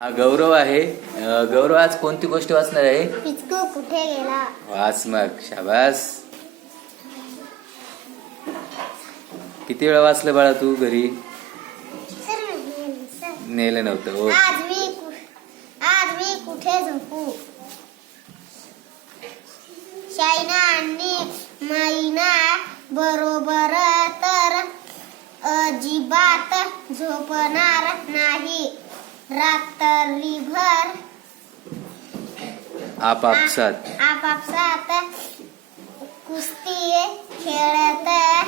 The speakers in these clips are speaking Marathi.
हा गौरव आहे. गौरव आज कोणती गोष्ट वाचणार आहे? पिचकू कुठे गेला? वाच मग. शाबास. किती वेळा वाचलं बाळा तू घरी? नेलं नव्हतं. हो. आज मी कुठे झोपू? शायना आणि मैना बरोबर तर अजिबात झोपणार नाही. रात्रीभर आपापसात कुस्ती खेळतात.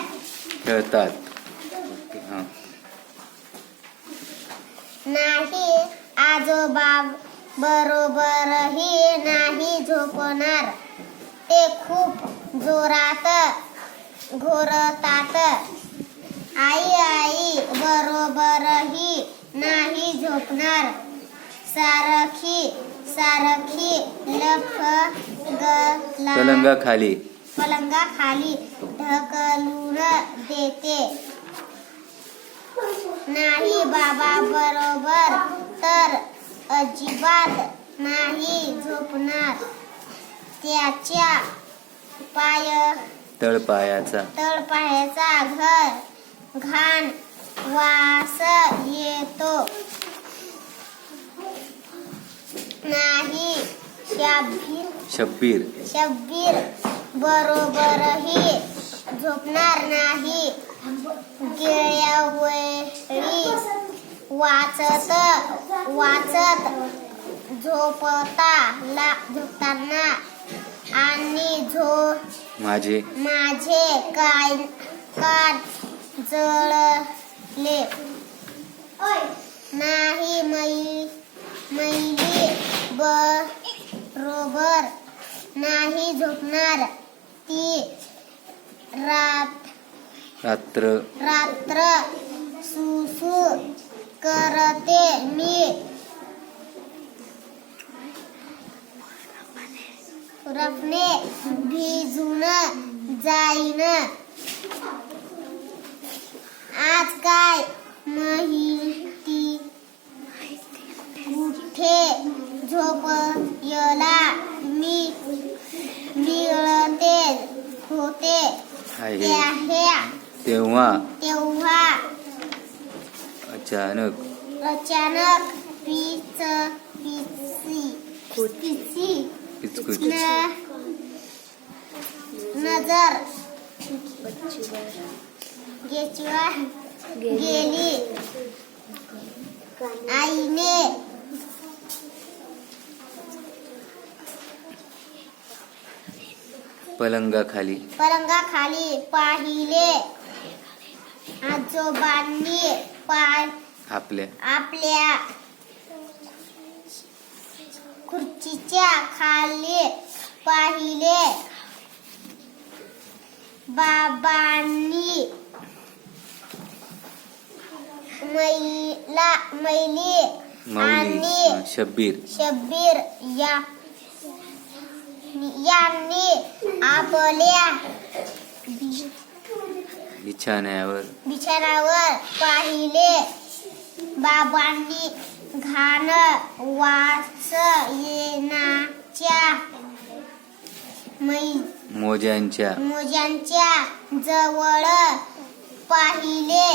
नाही. आजोबा बरोबरही नाही झोपणार. ते खूप जोरात घोरतात. आई बरोबरही नाही झोपणार. सारखी पलंगाखाली ढकलून देते. नाही. बाबा बरोबर तर अजिबात नाही झोपणार. त्याच्या तळपायाचा घाण वास येतो. नाही. शब्बीर बरोबरही झोपणार नाही. गेल्या वेळी वाचत झोपताना आणि माझे कान जळले. नाही. मैली बरोबर नाही झोपणार. ती रात्र सुसू करते. मी बर्फाने भिजून जाईन. आज काय माहिती कुठे झोपायला मिळते होते. तेव्हा अचानक पिचकूची नजर गेली. आईने पलंगाखाली पाहिले. आजोबांनी आपल्या खुर्चीच्या खाली पाहिले. बाबांनी मैली आणि शब्बीर यांनी आपल्या बिछाण्यावर पाहिले. बाबांनी घाण वास येण्याच्या मोज्यांच्या जवळ पाहिले.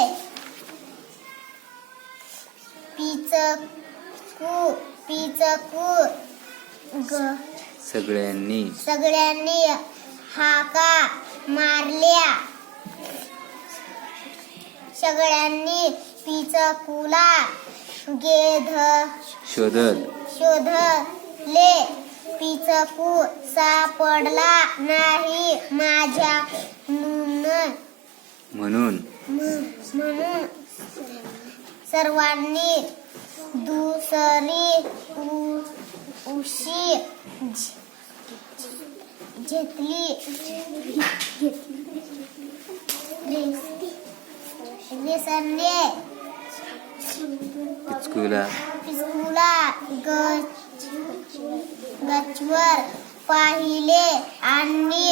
पिचकू सगळ्यांनी हाका मारल्या. सगळ्यांनी पिचकूला शोधले. पिचकू सापडला नाही. म्हणून सर्वांनी दुसरी उशी घेतली. पिचकूला गच्चीवर पाहिले आणि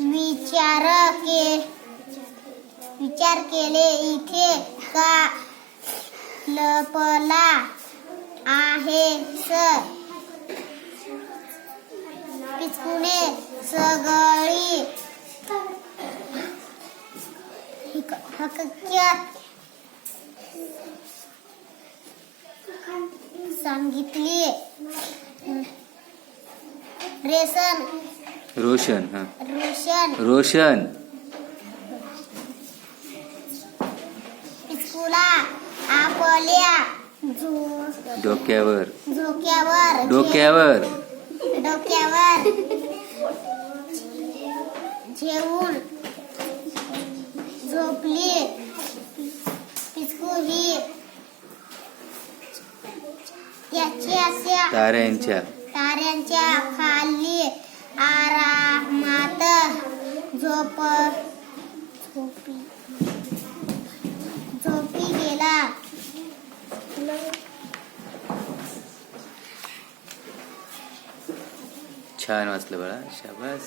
विचार केले. इथे का लपला आहे पिचकुने सगळी हकीकत सांगितली. रोशन हा रोशन रोशन पिचकुला आपल्या डोक्यावर डोक्यावर डोक्यावर घेऊन झोपली. पिचकू ही त्याच्या ताऱ्यांच्या खाली आरामात झोपी गेला. छान वाचलं बाळा, शाबास.